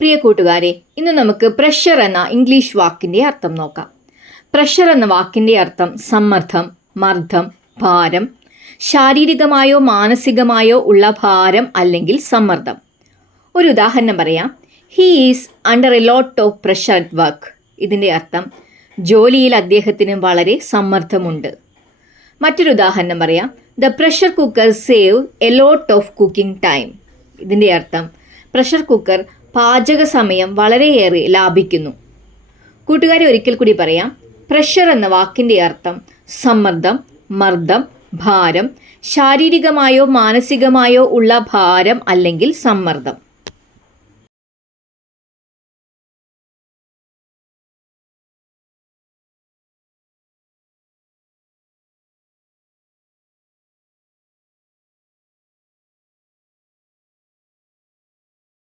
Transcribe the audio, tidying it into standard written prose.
പ്രിയ കൂട്ടുകാരെ, ഇന്ന് നമുക്ക് പ്രഷർ എന്ന ഇംഗ്ലീഷ് വാക്കിൻ്റെ അർത്ഥം നോക്കാം. പ്രഷർ എന്ന വാക്കിൻ്റെ അർത്ഥം സമ്മർദ്ദം, മർദ്ദം, ഭാരം, ശാരീരികമായോ മാനസികമായോ ഉള്ള ഭാരം അല്ലെങ്കിൽ സമ്മർദ്ദം. ഒരു ഉദാഹരണം പറയാം. He is under a lot of pressure at work. ഇതിൻ്റെ അർത്ഥം ജോലിയിൽ അദ്ദേഹത്തിന് വളരെ സമ്മർദ്ദമുണ്ട്. മറ്റൊരു ഉദാഹരണം പറയാം. The pressure cooker save a lot of cooking time. ഇതിൻ്റെ അർത്ഥം പ്രഷർ കുക്കർ പാചക സമയം വളരെയേറെ ലാഭിക്കുന്നു. കൂട്ടുകാരെ, ഒരിക്കൽ കൂടി പറയാം. പ്രഷർ എന്ന വാക്കിൻ്റെ അർത്ഥം സമ്മർദ്ദം, മർദ്ദം, ഭാരം, ശാരീരികമായോ മാനസികമായോ ഉള്ള ഭാരം അല്ലെങ്കിൽ സമ്മർദ്ദം.